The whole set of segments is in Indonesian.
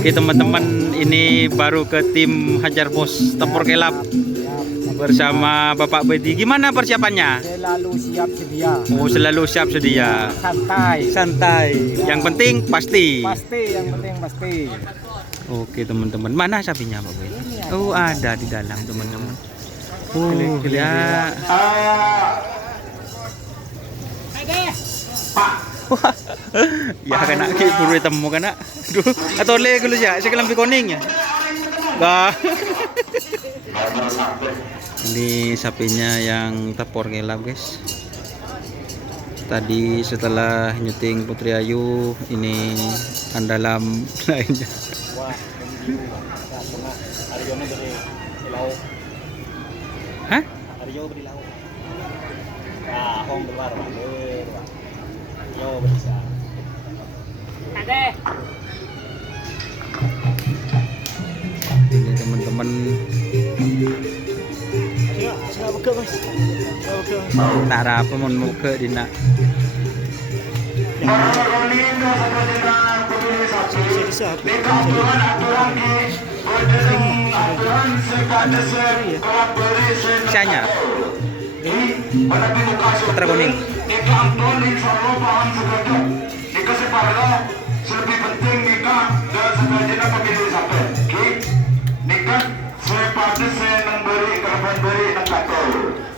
Oke teman-teman, ini baru ke tim Hajar Bos Tempur Kelap bersama Bapak Bedi. Gimana persiapannya? Selalu siap sedia. Oh, selalu siap sedia. Santai. Santai. Yang penting pasti. Pasti, yang penting pasti. Oke teman-teman, mana sapinya Pak Bedi? Oh, ada di dalam teman-teman. Oh ya. Wah, ya kena ki buru temu kena. Duh, atau le dulu ya, saya kelambi kuning ya. Bah. Ini sapinya yang Tempur Kelap, guys. Tadi setelah nyuting Putri Ayu, ini andalam lainnya. Hah? Aryo beri lauk. Ah, hong berwar. Yo bisa. Ade. Ini teman-teman. Sudah buka, Mas. Tak apa mau buka di nak. Sianya Putra Kuning. Lebih penting nikah dan sebagian pemilu sampai nikah sepada saya memberi kapan beri nak kata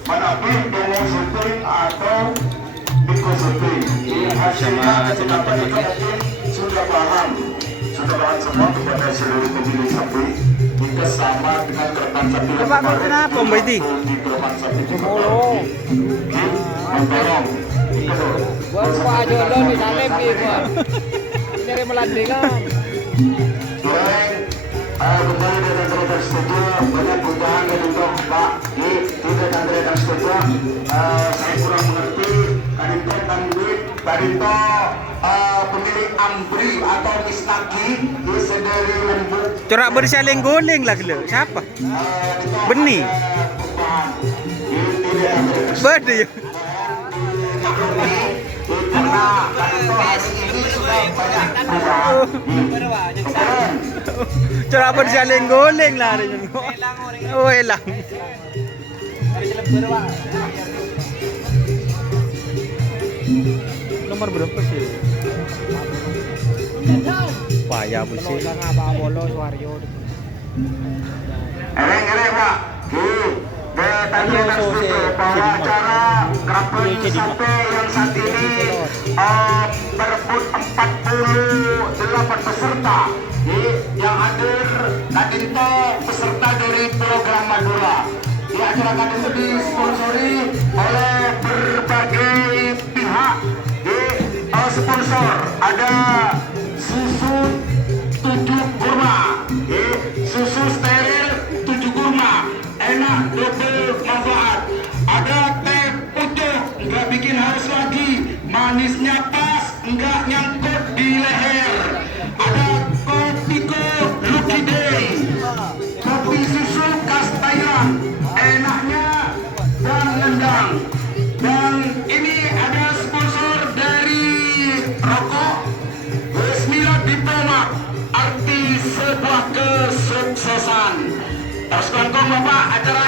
manapun dengan syuting atau ikut syuting Sama teman-teman sudah paham semua kepada seluruh pemilu sapi nikah sama dengan kerpan sapi Bapak kau kenapa Om Baiti? di kerpan sapi Molo. tolong Buat Pak Jodoh di sana buat. Nyari melandingan. Kembali dengan cerita setuju banyak perubahan dari untuk Pak tidak dan cerita setuju saya kurang mengerti kadinto tanduit kadinto pemilik ambri atau mistaki di sedari lembu corak bersaling goleng lah gelo. Siapa? Beni. Bade ya. karena kadinto hari ini sudah banyak perubahan. Corak bersaling goleng lah ada yang. Oh, elang. Nomor berapa sih? Payah bersih. Ereng Pak. Tadi ada setuju bahwa acara Grand sampai yang saat ini berebut 48 peserta yang hadir kadinto peserta dari program Madura. Di acara kadinto disponsori oleh berbagai pihak. Sponsor ada susu 7 kurma, susu steril 7 kurma, enak double manfaat. Ada teh putih, nggak bikin haus lagi, manisnya pas, nggak nyangkut di leher. Ada Kopiko Lucky Day, kopi susu khas Thailand, enaknya dan nendang. Dan ini ada sponsor dari rokok Bismillah Diplomat, arti sebuah kesuksesan. Terus kongkong Bapak, acara